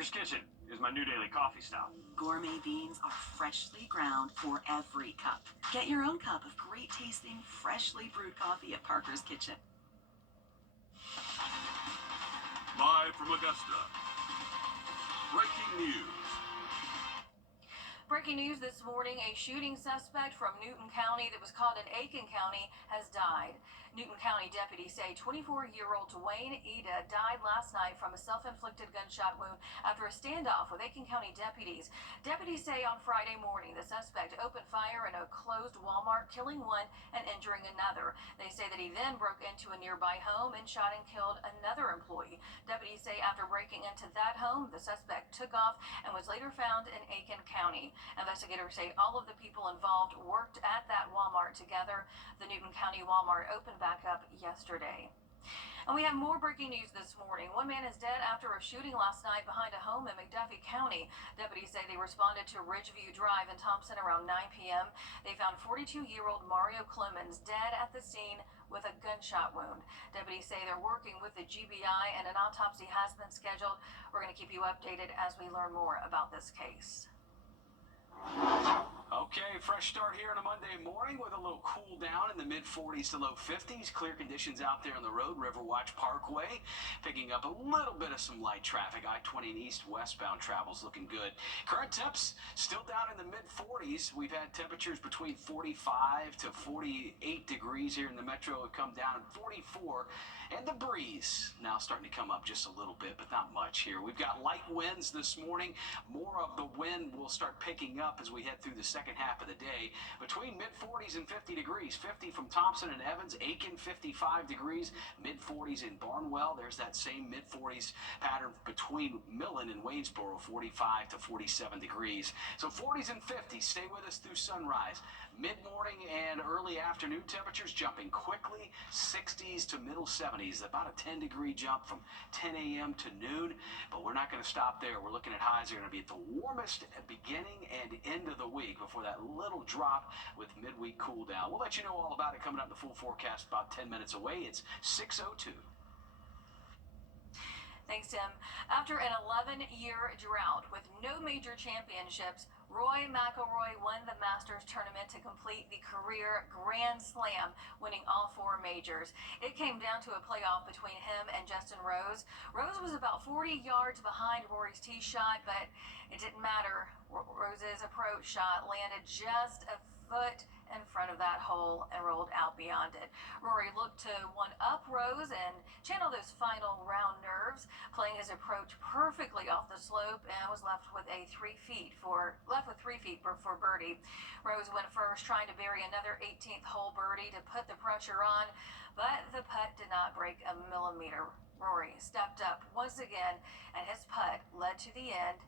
Parker's Kitchen is my new daily coffee stop. Gourmet beans are freshly ground for every cup. Get your own cup of great tasting, freshly brewed coffee at Parker's Kitchen. Live from Augusta. Breaking news. Breaking news this morning, a shooting suspect from Newton County that was caught in Aiken County has died. Newton County deputies say 24-year-old Dwayne Eda died last night from a self-inflicted gunshot wound after a standoff with Aiken County deputies. Deputies say on Friday morning the suspect opened fire in a closed Walmart, killing one and injuring another. They say that he then broke into a nearby home and shot and killed another employee. Deputies say after breaking into that home, the suspect took off and was later found in Aiken County. Investigators say all of the people involved worked at that Walmart together. The Newton County Walmart opened back up yesterday. And we have more breaking news this morning. One man is dead after a shooting last night behind a home in McDuffie County. Deputies say they responded to Ridgeview Drive in Thompson around 9 p.m. They found 42-year-old Mario Clemens dead at the scene with a gunshot wound. Deputies say they're working with the GBI and an autopsy has been scheduled. We're going to keep you updated as we learn more about this case. Okay, fresh start here on a Monday morning with a little cool down in the mid-40s to low 50s. Clear conditions out there on the road. Riverwatch Parkway picking up a little bit of some light traffic. I-20 and east westbound travel's looking good. Current temps still down in the mid-40s. We've had temperatures between 45 to 48 degrees here in the metro. Have come down to 44. And the breeze now starting to come up just a little bit, but not much here. We've got light winds this morning. More of the wind will start picking up as we head through the second half of the day. Between mid-40s and 50 degrees. 50 from Thompson and Evans. Aiken, 55 degrees. Mid-40s in Barnwell. There's that same mid-40s pattern between Millen and Waynesboro, 45 to 47 degrees. So 40s and 50s. Stay with us through sunrise. Mid-morning and early afternoon temperatures jumping quickly. 60s to middle 70s. About a 10-degree jump from 10 a.m. to noon. But we're not going to stop there. We're looking at highs that are going to be at the warmest at beginning and end of the week before that little drop with midweek cool down. We'll let you know all about it coming up in the full forecast about 10 minutes away. It's 6:02. Thanks, Tim. After an 11-year drought with no major championships, Roy McIlroy won the Masters tournament to complete the career Grand Slam, winning all 4 majors. It came down to a playoff between him and Justin Rose. Rose was about 40 yards behind Rory's tee shot, but it didn't matter. Rose's approach shot landed just a foot in front of that hole and rolled out beyond it. Rory looked to one-up Rose and channel those final round nerves, playing his approach perfectly off the slope and was left with 3 feet for birdie. Rose went first, trying to bury another 18th hole birdie to put the pressure on, but the putt did not break a millimeter. Rory stepped up once again, and his putt led to the end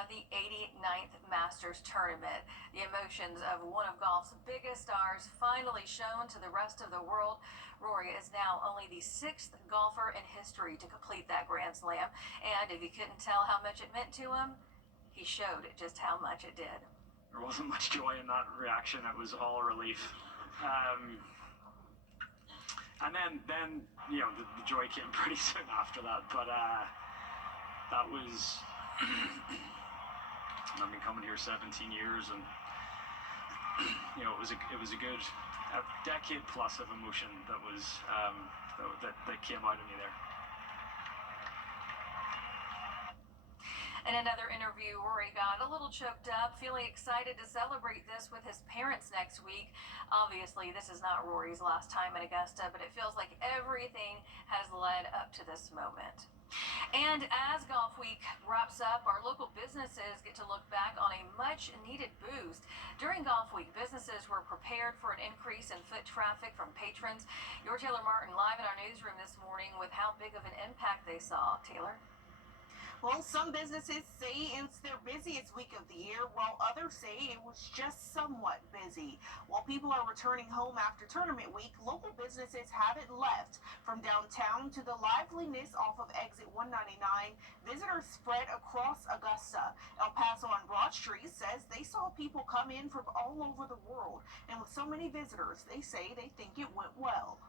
of the 89th Masters tournament. The emotions of one of golf's biggest stars finally shown to the rest of the world. Rory is now only the 6th golfer in history to complete that Grand Slam, and if you couldn't tell how much it meant to him, he showed just how much it did. There wasn't much joy in that reaction. It was all relief. And then you know, the joy came pretty soon after that, but that was I've been coming here 17 years, and you know, it was a good decade plus of emotion that was that came out of me there. In another interview, Rory got a little choked up, feeling excited to celebrate this with his parents next week. Obviously, this is not Rory's last time in Augusta, but it feels like everything has led up to this moment. And as Golf Week wraps up, our local businesses get to look back on a much-needed boost. During Golf Week, businesses were prepared for an increase in foot traffic from patrons. Your Taylor Martin live in our newsroom this morning with how big of an impact they saw. Taylor? Well, some businesses say it's their busiest week of the year, while others say it was just somewhat busy. While people are returning home after tournament week, local businesses haven't left. From downtown to the liveliness off of exit 199, visitors spread across Augusta. El Paso on Broad Street says they saw people come in from all over the world. And with so many visitors, they say they think it went well.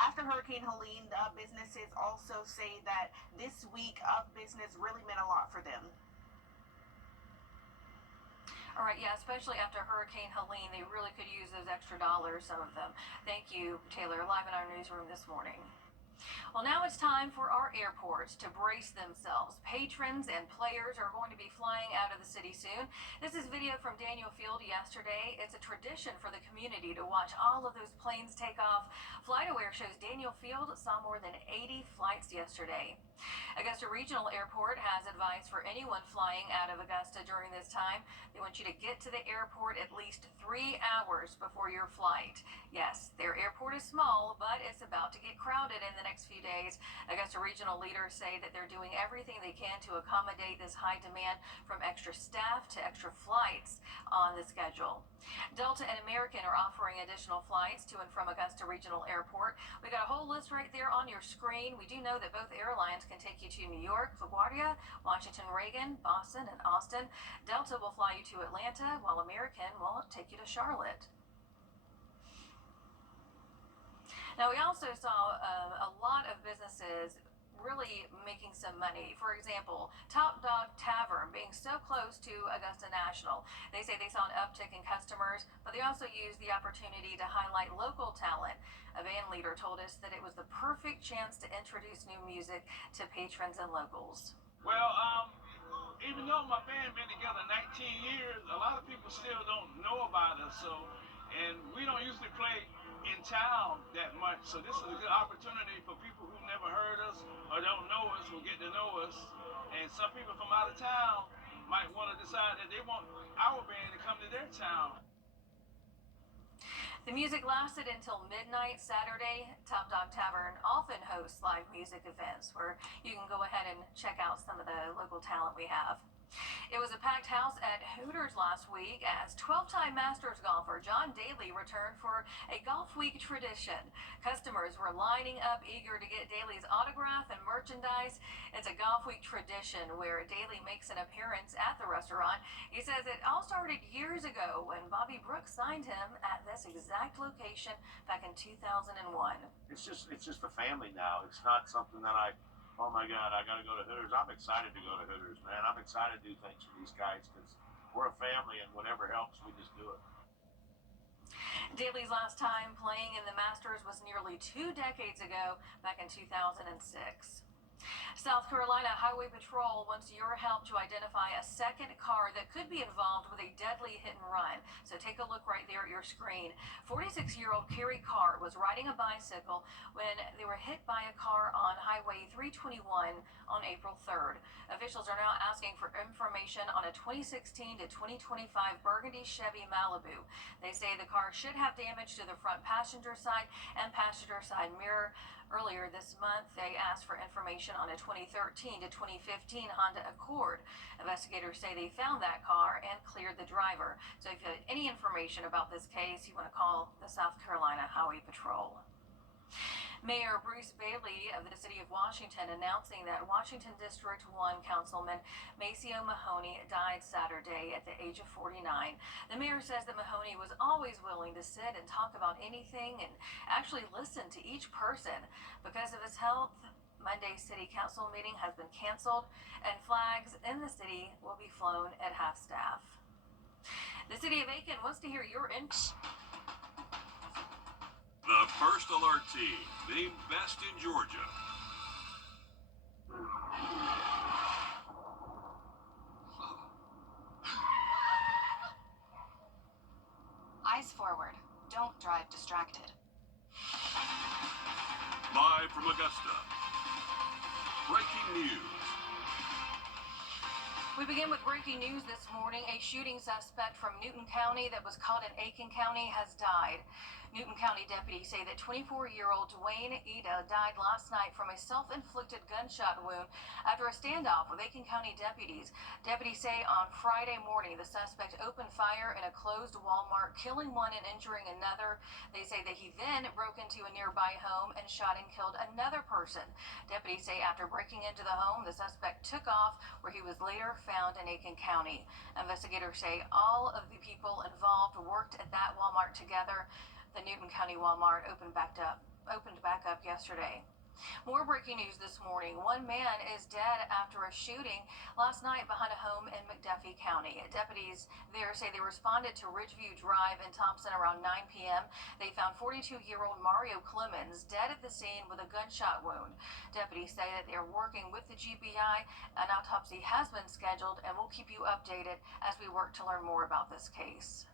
After Hurricane Helene, businesses also say that this week of business really meant a lot for them. All right, yeah, especially after Hurricane Helene, they really could use those extra dollars, some of them. Thank you, Taylor, live in our newsroom this morning. Well, now it's time for our airports to brace themselves. Patrons and players are going to be flying out of the city soon. This is video from Daniel Field yesterday. It's a tradition for the community to watch all of those planes take off. FlightAware shows Daniel Field saw more than 80 flights yesterday. Augusta Regional Airport has advice for anyone flying out of Augusta during this time. They want you to get to the airport at least 3 hours before your flight. Yes, their airport is small, but it's about to get crowded in the next few days. Augusta Regional leaders say that they're doing everything they can to accommodate this high demand, from extra staff to extra flights on the schedule. Delta and American are offering additional flights to and from Augusta Regional Airport. We got a whole list right there on your screen. We do know that both airlines can take you to New York, LaGuardia, Washington, Reagan, Boston, and Austin. Delta will fly you to Atlanta, while American will take you to Charlotte. Now, we also saw a lot of businesses really making some money. For example, Top Dog Tavern being so close to Augusta National. They say they saw an uptick in customers, but they also used the opportunity to highlight local talent. A band leader told us that it was the perfect chance to introduce new music to patrons and locals. Well, even though my band been together 19 years, a lot of people still don't know about us. And we don't usually play in town that much. So this is a good opportunity for people who never heard us or don't know us will get to know us. And some people from out of town might want to decide that they want our band to come to their town. The music lasted until midnight Saturday. Top Dog Tavern often hosts live music events where you can go ahead and check out some of the local talent we have. It was a packed house at Hooters last week as 12-time Masters golfer John Daly returned for a Golf Week tradition. Customers were lining up eager to get Daly's autograph and merchandise. It's a Golf Week tradition where Daly makes an appearance at the restaurant. He says it all started years ago when Bobby Brooks signed him at this exact location back in 2001. It's just a family now. It's not something that oh my God, I got to go to Hooters. I'm excited to go to Hooters, man. I'm excited to do things for these guys because we're a family, and whatever helps, we just do it. Daly's last time playing in the Masters was nearly 2 decades ago, back in 2006. South Carolina Highway Patrol wants your help to identify a second car that could be involved with a deadly hit and run. So take a look right there at your screen. 46-year-old Carrie Carr was riding a bicycle when they were hit by a car on Highway 321 on April 3rd. Officials are now asking for information on a 2016 to 2025 Burgundy Chevy Malibu. They say the car should have damage to the front passenger side and passenger side mirror. Earlier this month, they asked for information on a 2013 to 2015 Honda Accord. Investigators say they found that car and cleared the driver. So if you have any information about this case, you want to call the South Carolina Highway Patrol. Mayor Bruce Bailey of the city of Washington announcing that Washington District 1 Councilman Maceo Mahoney died Saturday at the age of 49. The mayor says that Mahoney was always willing to sit and talk about anything and actually listen to each person. Because of his health, Monday's city council meeting has been canceled, and flags in the city will be flown at half-staff. The city of Aiken wants to hear your input. The First Alert Team, the best in Georgia. Eyes forward. Don't drive distracted. Live from Augusta. Breaking news. We begin with breaking news this morning. A shooting suspect from Newton County that was caught in Aiken County has died. Newton County deputies say that 24-year-old Dwayne Ida died last night from a self-inflicted gunshot wound after a standoff with Aiken County deputies. Deputies say on Friday morning the suspect opened fire in a closed Walmart, killing one and injuring another. They say that he then broke into a nearby home and shot and killed another person. Deputies say after breaking into the home, the suspect took off, where he was later found in Aiken County. Investigators say all of the people involved worked at that Walmart together. The Newton County Walmart opened back up opened back up yesterday. More breaking news this morning. One man is dead after a shooting last night behind a home in McDuffie County. Deputies there say they responded to Wrdw Drive in Thompson around 9 p.m. They found 42-year-old Mario Clemens dead at the scene with a gunshot wound. Deputies say that they're working with the GBI. An autopsy has been scheduled, and we'll keep you updated as we work to learn more about this case.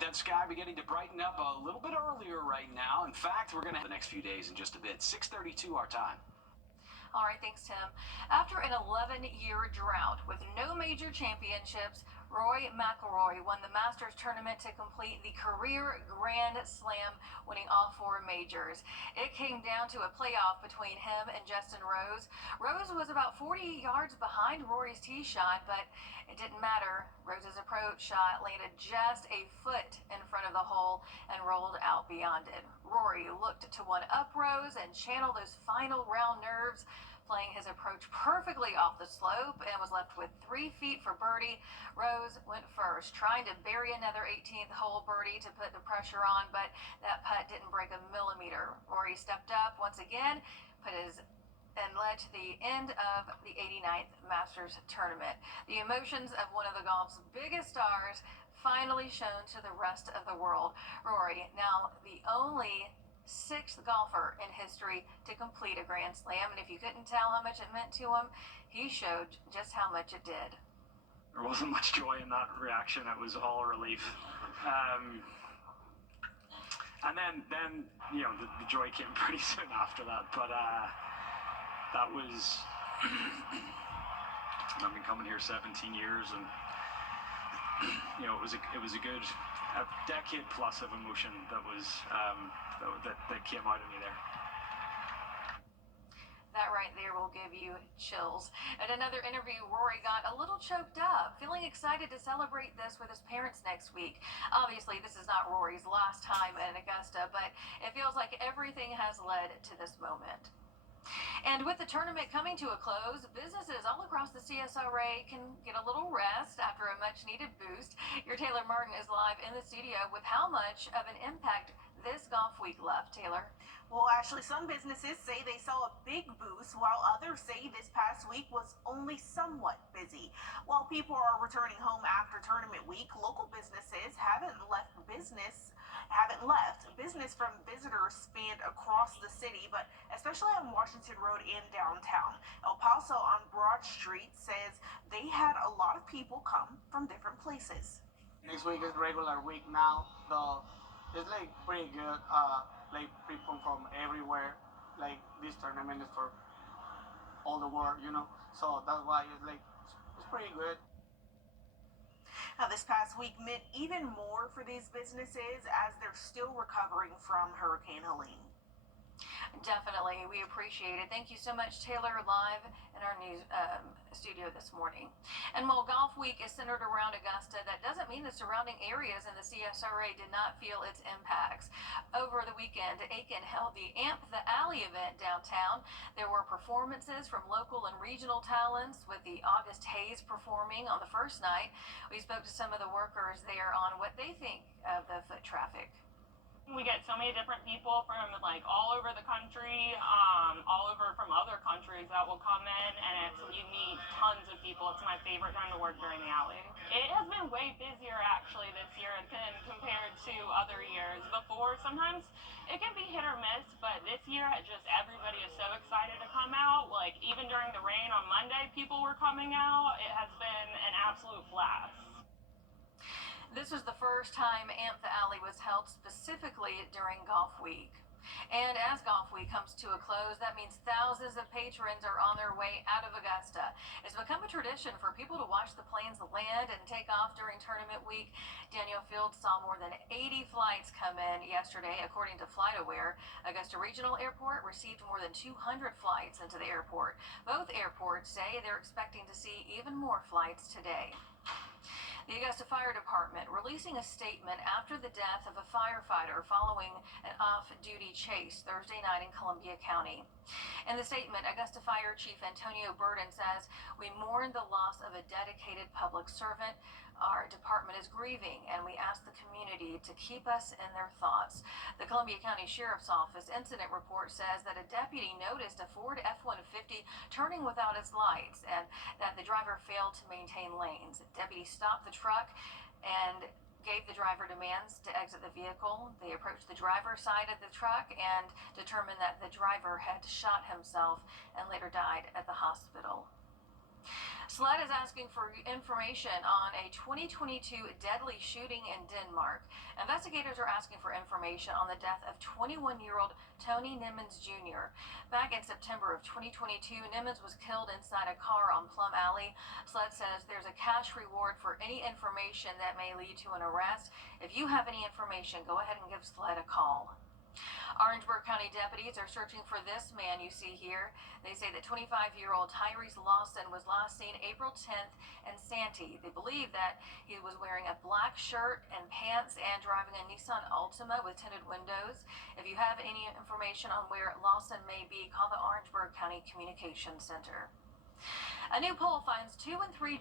That sky beginning to brighten up a little bit earlier right now. In fact, we're going to have the next few days in just a bit. 6:32 our time. All right, thanks, Tim. After an 11-year drought with no major championships, Rory McIlroy won the Masters tournament to complete the career Grand Slam, winning all 4 majors. It came down to a playoff between him and Justin Rose. Rose was about 40 yards behind Rory's tee shot, but it didn't matter. Rose's approach shot landed just a foot in front of the hole and rolled out beyond it. Rory looked to one-up Rose and channel those final round nerves, playing his approach perfectly off the slope, and was left with 3 feet for birdie. Rose went first, trying to bury another 18th hole birdie to put the pressure on, but that putt didn't break a millimeter. Rory stepped up once again, and led to the end of the 89th Masters tournament. The emotions of one of the golf's biggest stars finally shown to the rest of the world. Rory, now the only 6th golfer in history to complete a Grand Slam, and if you couldn't tell how much it meant to him, he showed just how much it did. There wasn't much joy in that reaction. It was all relief. And then you know, the joy came pretty soon after that. But that was, I've been coming here 17 years, and you know, it was a good decade plus of emotion that was that came out of me there. That right there will give you chills. At another interview, Rory got a little choked up, feeling excited to celebrate this with his parents next week. Obviously, this is not Rory's last time at Augusta, but it feels like everything has led to this moment. And with the tournament coming to a close, businesses all across the CSRA can get a little rest after a much-needed boost. Your Taylor Martin is live in the studio with how much of an impact this golf week left. Taylor? Well, actually, some businesses say they saw a big boost, while others say this past week was only somewhat busy. While people are returning home after tournament week, local businesses haven't left. Business from visitors spanned across the city, but especially on Washington Road and downtown. El Paso on Broad Street says they had a lot of people come from different places. Next week is regular week now, so it's like pretty good. Like people from everywhere. Like this tournament is for all the world, you know. So that's why it's pretty good. Now, this past week meant even more for these businesses as they're still recovering from Hurricane Helene. Definitely. We appreciate it. Thank you so much, Taylor, live in our news studio this morning. And while Golf Week is centered around Augusta, that doesn't mean the surrounding areas in the CSRA did not feel its impacts. Over the weekend, Aiken held the Amp the Alley event downtown. There were performances from local and regional talents, with the August Hayes performing on the first night. We spoke to some of the workers there on what they think of the foot traffic. We get so many different people from like all over the country, all over from other countries that will come in, and you meet tons of people. It's my favorite time to work during the alley. It has been way busier actually this year compared to other years. Before, sometimes it can be hit or miss, but this year just everybody is so excited to come out. Like even during the rain on Monday, people were coming out. It has been an absolute blast. This was the first time Amp the Alley was held specifically during Golf Week. And as Golf Week comes to a close, that means thousands of patrons are on their way out of Augusta. It's become a tradition for people to watch the planes land and take off during tournament week. Daniel Fields saw more than 80 flights come in yesterday, according to FlightAware. Augusta Regional Airport received more than 200 flights into the airport. Both airports say they're expecting to see even more flights today. The Augusta Fire Department releasing a statement after the death of a firefighter following an off-duty chase Thursday night in Columbia County. In the statement, Augusta Fire Chief Antonio Burden says, "We mourn the loss of a dedicated public servant. Our department is grieving, and we ask the community to keep us in their thoughts. The Columbia County Sheriff's Office incident report says that a deputy noticed a Ford F-150 turning without its lights and that the driver failed to maintain lanes. The deputy stopped the truck and gave the driver demands to exit the vehicle. They approached the driver's side of the truck and determined that the driver had shot himself and later died at the hospital. SLED is asking for information on a 2022 deadly shooting in Denmark. Investigators are asking for information on the death of 21-year-old Tony Nimmons Jr. Back in September of 2022, Nimmons was killed inside a car on Plum Alley. SLED says there's a cash reward for any information that may lead to an arrest. If you have any information, go ahead and give SLED a call. Orangeburg County deputies are searching for this man you see here. They say that 25-year-old Tyrese Lawson was last seen April 10th in Santee. They believe that he was wearing a black shirt and pants and driving a Nissan Altima with tinted windows. If you have any information on where Lawson may be, call the Orangeburg County Communications Center. A new poll finds 2 in 3